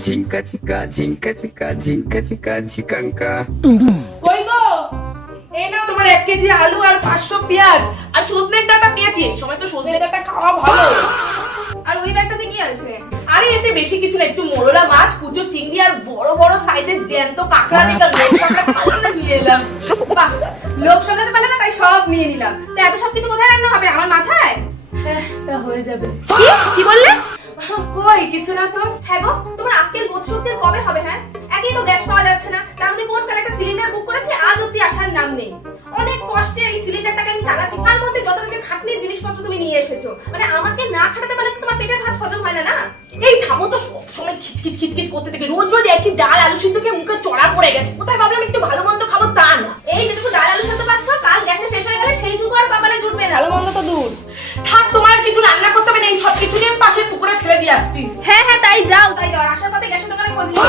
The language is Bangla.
ঝিঙ্কা চিকা ঝিঙ্কা চিকা ঝিঙ্কা চিকা ঝিকাঙ্কা। কই গো, এই নাও তোমার 1 কেজি আলু আর 500 পেঁয়াজ আর সজনের ডাঁটা পেঁয়াজি। এই সময় তো সজনের ডাঁটা খাওয়া ভালো। আর ওই ব্যাগটাতে কি আছে? আরে এতে বেশি কিছু না, একটু মোরলা মাছ, কুচো চিংড়ি আর বড় বড় সাইজের জ্যান্ত কাঁকড়া দেখলাম, কাঁকড়া নিয়ে এলাম। বাহ, লোভ সামলাতে পারলে না, তাই সব নিয়ে নিলাম। তা এত সব কিছু কোথায় রান্না হবে? আমার মাথায়? হ্যাঁ, তা হয়ে যাবে। কি বললে? কই কিছু না তো। হ্যাঁ গো, তোমার আক্কেল বোধ শক্তির কবে হবে? হ্যাঁ, একই তো গ্যাস পাওয়া যাচ্ছে না, তার মধ্যে কোন কাল একটা সিলিন্ডার বুক করেছে, আজ অব্দি আসার নাম নেই। অনেক কষ্টে এই সিলিন্ডারটাকে আমি চালাচ্ছি, তার মধ্যে যত রকমের খাটনির জিনিসপত্র তুমি নিয়ে এসেছো। মানে আমাকে না খাটাতে পারলে তো তোমার পেটের ভাত হজম হয় না। না এই থামো তো, সব সময় খিচখিচ খিচখিচ করতে থেকে রোজ রোজ একই ডাল আলু সিদ্ধ খেয়ে মুখে চড়া পড়ে গেছে। কোথায় ভাবলাম একটু ভালো মন্দ খাবো, তা না। এই যেটুকু ডাল আলু সেদ্ধ পাচ্ছ, কাল গ্যাসটা শেষ হয়ে গেলে সেইটুকু আর কপালে জুটবে না। ভালো মন্দ তো দূর থাক, তোমার কিছু রান্না করতে হবে না, এই সব কিছু নিয়ে পাশে পুকুরে ফেলে দিয়ে আসছি। হ্যাঁ হ্যাঁ, তাই যাও তাই যাও। আর আসার পথে গ্যাসের দোকানে খোঁজ নিয়ে